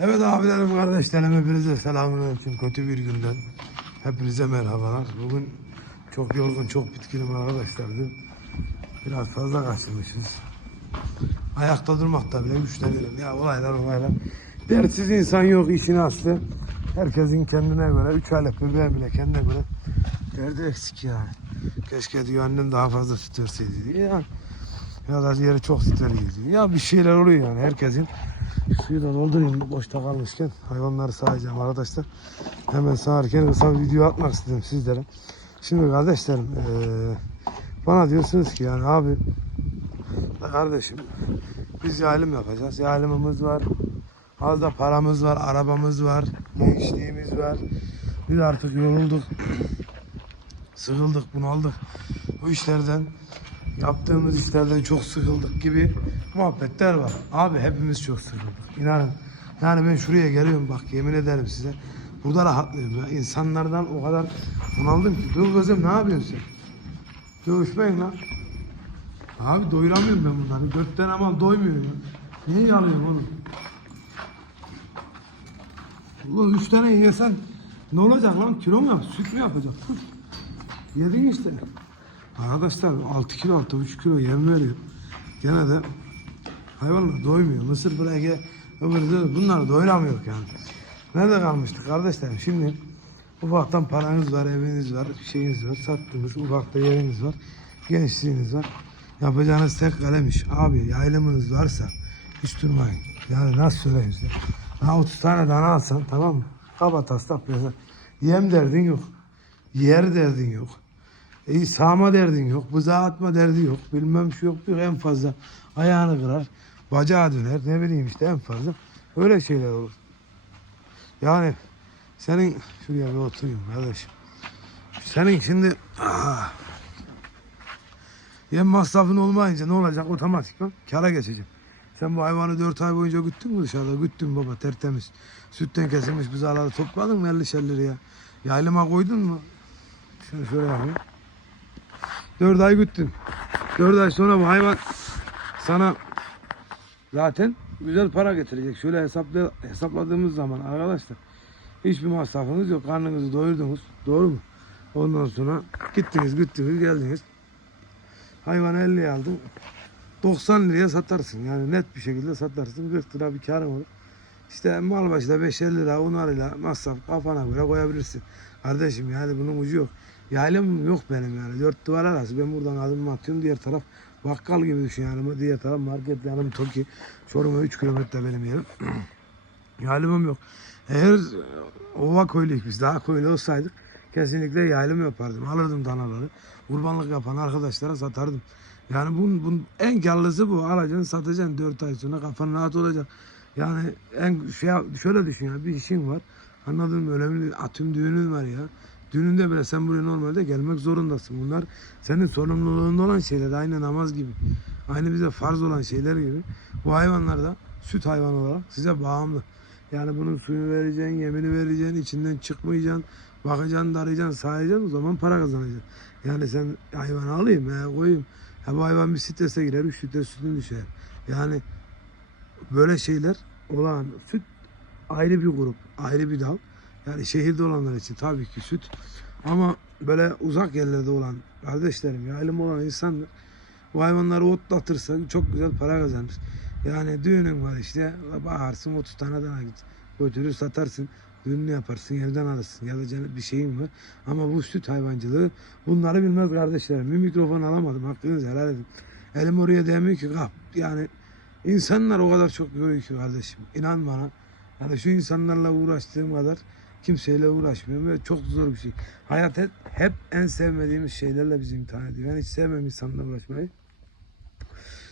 Evet abilerim, kardeşlerim hepinize selamünaleyküm. Kötü bir günden hepinize merhabalar. Bugün çok yorgun, çok bitkinim arkadaşlar. Biraz fazla kaçırmışız. Ayakta durmakta bile güçleniyorum. Ya olaylar olaylar. Dertsiz insan yok işin aslı. Herkesin kendine göre, üç aylık bebeğin bile kendine göre derdi eksik yani. Keşke diyor annem daha fazla süt verseydi diyor. Ya, ya da diğeri çok diyor. Ya bir şeyler oluyor yani herkesin. Suyu da doldurayım boşta kalmışken hayvanları sağacağım arkadaşlar. Hemen sağarken kısa bir video atmak istedim sizlere. Şimdi kardeşlerim eee, bana diyorsunuz ki yani abi "La kardeşim biz yaylım yapacağız. Yaylımımız var. Az da paramız var, arabamız var, gençliğimiz var. Biz artık yorulduk. Sıkıldık, bunaldık. Bu işlerden yaptığımız işlerden çok sıkıldık gibi muhabbetler var. Abi hepimiz çok sıkıldık. İnanın. Yani ben şuraya geliyorum bak yemin ederim size. Burada rahatlıyorum ya. İnsanlardan o kadar bunaldım ki. Dur kızım ne yapıyorsun sen? Dövüşmeyin lan. Abi doyuramıyorum ben bunları. Dört tane mal doymuyor ya. Niye yalıyorum oğlum? Ulan üç tane yesen ne olacak lan? Kilo mu yap? Süt mü yapacak? Yedin işte. Arkadaşlar 6 kilo 6,5 kilo yem veriyor. Gene de hayvanlar doymuyor. Mısır börek, öbür de bunları doyuramıyor yani. Nerede kalmıştık kardeşlerim? Şimdi ufaktan paranız var, eviniz var, şeyiniz var, sattığınız ufakta yeriniz var, gençliğiniz var. Yapacağınız tek kalem iş. Abi yaylımınız varsa hiç durmayın. Yani nasıl söyleyeyim size? Ha 30 tane dana alsan tamam mı? Kaba taslak piyasa. Yem derdin yok. Yer derdin yok. E, sağma derdin yok. Buzağı atma derdi yok. Bilmem şu yok yok. En fazla ayağını kırar. Bacağı döner. Ne bileyim işte en fazla. Öyle şeyler olur. Yani senin şuraya bir oturayım kardeşim. Senin şimdi ah, yem masrafın olmayınca ne olacak otomatikman kara geçeceğim. Sen bu hayvanı dört ay boyunca güttün mü dışarıda? Güttün baba tertemiz. Sütten kesilmiş buzağları topladın mı 50 liraya? Yaylıma koydun mu? Şunu şöyle yapayım. Dört ay güttün. Dört ay sonra bu hayvan sana zaten güzel para getirecek. Şöyle hesapla, hesapladığımız zaman arkadaşlar hiçbir masrafınız yok. Karnınızı doyurdunuz. Doğru mu? Ondan sonra gittiniz, gittiniz, geldiniz. Hayvanı 50'ye aldın. 90 liraya satarsın. Yani net bir şekilde satarsın. 40 lira bir karın olur. İşte mal başına 5-50 lira onarıyla masraf kafana göre koyabilirsin. Kardeşim yani bunun ucu yok. Yaylım yok benim yani. Dört duvar arası. Ben buradan adımımı atıyorum. Diğer taraf bakkal gibi düşün yani. Diğer taraf market yanım Toki. Çorum'a 3 kilometre benim yerim. Yaylımım yok. Eğer ova köylüyük biz daha köylü olsaydık kesinlikle yaylım yapardım. Alırdım danaları. Kurbanlık yapan arkadaşlara satardım. Yani bunun, bunun en karlısı bu. Alacaksın satacaksın 4 ay sonra kafan rahat olacak. Yani en şey şöyle düşün ya bir işin var. Anladın mı? Önemli atım düğünün var ya. Düğününde bile sen buraya normalde gelmek zorundasın. Bunlar senin sorumluluğunda olan şeyler. Aynı namaz gibi. Aynı bize farz olan şeyler gibi. Bu hayvanlar da süt hayvan olarak size bağımlı. Yani bunun suyunu vereceksin, yemini vereceksin, içinden çıkmayacaksın, bakacaksın, darayacaksın, sayacaksın o zaman para kazanacaksın. Yani sen hayvanı alayım, he, koyayım. Ha, bu hayvan bir strese girer, 3 litre sütün düşer. Yani böyle şeyler olan süt ayrı bir grup, ayrı bir dal. Yani şehirde olanlar için tabii ki süt. Ama böyle uzak yerlerde olan kardeşlerim, yaylım olan insanlar bu hayvanları otlatırsa çok güzel para kazanır. Yani düğünün var işte, bağırsın 30 tane dana git. Götürür satarsın, düğününü yaparsın, evden alırsın ya da bir şeyin var. Ama bu süt hayvancılığı bunları bilmez kardeşlerim. Bir mikrofon alamadım, hakkınızı helal edin. Elim oraya demiyor ki kap. Yani insanlar o kadar çok yoruyor ki kardeşim. İnan bana. Yani şu insanlarla uğraştığım kadar kimseyle uğraşmıyorum ve çok zor bir şey. Hayat hep, hep en sevmediğimiz şeylerle bizi imtihan ediyor. Ben hiç sevmem insanlarla uğraşmayı.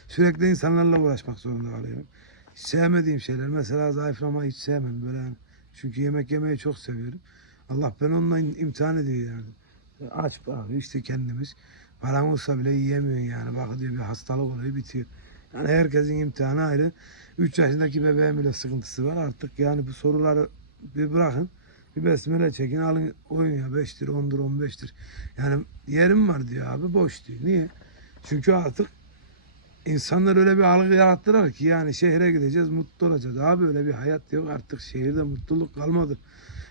Sürekli insanlarla uğraşmak zorunda kalıyorum. Hiç sevmediğim şeyler mesela zayıflamayı hiç sevmem böyle yani. Çünkü yemek yemeyi çok seviyorum. Allah ben onunla imtihan ediyor yani. Aç abi işte kendimiz. Paran olsa bile yiyemiyorsun yani. Bak diyor bir hastalık oluyor bitiyor. Yani herkesin imtihanı ayrı. 3 yaşındaki bebeğin bile sıkıntısı var. Artık yani bu soruları bir bırakın. Bir besmele çekin alın oyun ya 5'tir 10'dur 15'tir. Yani yerim var diyor abi boş diyor. Niye? Çünkü artık insanlar öyle bir algı yarattılar ki yani şehre gideceğiz mutlu olacağız. Abi öyle bir hayat yok artık şehirde mutluluk kalmadı.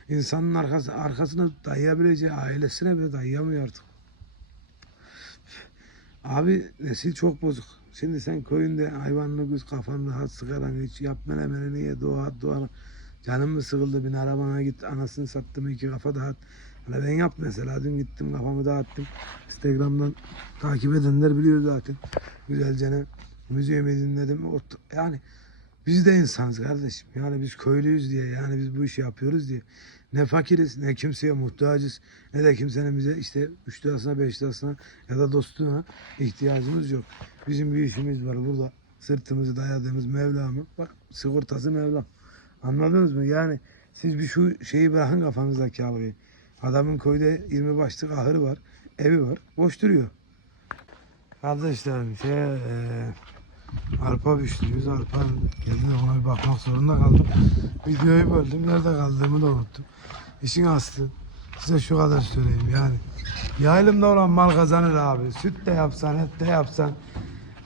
İnsanın arkası, arkasına dayayabileceği ailesine bile dayayamıyor artık. Abi nesil çok bozuk. Şimdi sen köyünde hayvanlı güz kafanı rahat sigaranı hiç yap menemenini ye doğa doğa. Canım mı sıkıldı bin arabana git anasını sattım iki kafa dağıt. Hani ben yap mesela dün gittim kafamı dağıttım. Instagram'dan takip edenler biliyor zaten. Güzelce ne müziğimi dinledim. Yani biz de insanız kardeşim. Yani biz köylüyüz diye yani biz bu işi yapıyoruz diye. Ne fakiriz ne kimseye muhtacız ne de kimsenin bize işte üç lirasına beş lirasına ya da dostluğuna ihtiyacımız yok. Bizim bir işimiz var burada. Sırtımızı dayadığımız Mevlam'ı. Bak sigortası Mevlam. Anladınız mı? Yani siz bir şu şeyi bırakın kafanızdaki algıyı. Adamın köyde 20 başlık ahırı var. Evi var. Boş duruyor. Kardeşlerim şey e, arpa pişiriyoruz. Arpa geldi de ona bir bakmak zorunda kaldım. Videoyu böldüm. Nerede kaldığımı da unuttum. İşin aslı. Size şu kadar söyleyeyim yani. Yaylımda olan mal kazanır abi. Süt de yapsan, et de yapsan.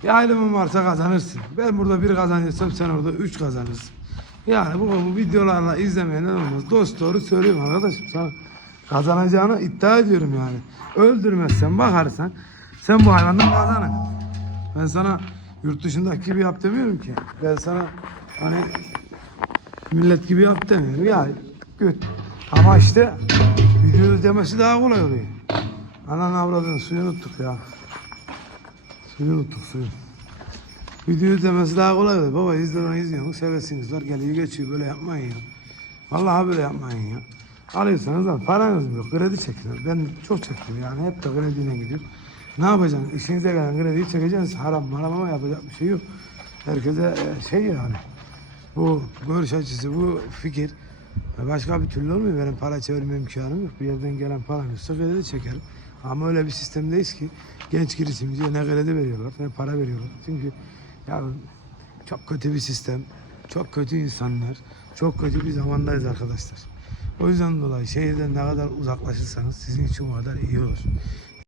Yaylımın varsa kazanırsın. Ben burada bir kazanırsam sen orada üç kazanırsın. Yani bu, bu videolarla izlemeye ne olmaz. Dost doğru söylüyorum arkadaşım sana. Kazanacağını iddia ediyorum yani. Öldürmezsen bakarsan sen bu hayvandan kazanın. Ben sana yurt dışındaki gibi yap demiyorum ki. Ben sana hani millet gibi yap demiyorum. Ya göt. Ama işte video izlemesi daha kolay oluyor. Anan avradın suyu unuttuk ya. Suyu unuttuk suyu. Video izlemesi daha kolay oluyor. Baba izliyorsun izliyorsun. Sevesiniz var geliyor geçiyor böyle yapmayın ya. Vallahi böyle yapmayın ya. Alıyorsanız lan paranız yok? Kredi çekin. Ben çok çektim yani hep de krediyle gidiyor. Ne yapacaksın? İşinize gelen krediyi çekeceksiniz. Haram haram ama yapacak bir şey yok. Herkese e, şey yani. Bu görüş açısı, bu fikir başka bir türlü olmuyor. Benim para çevirme imkanım yok. Bir yerden gelen param yoksa kredi çekerim. Ama öyle bir sistemdeyiz ki genç girişimciye ne kredi veriyorlar ne para veriyorlar. Çünkü ya çok kötü bir sistem, çok kötü insanlar, çok kötü bir zamandayız arkadaşlar. O yüzden dolayı şehirden ne kadar uzaklaşırsanız sizin için o kadar iyi olur.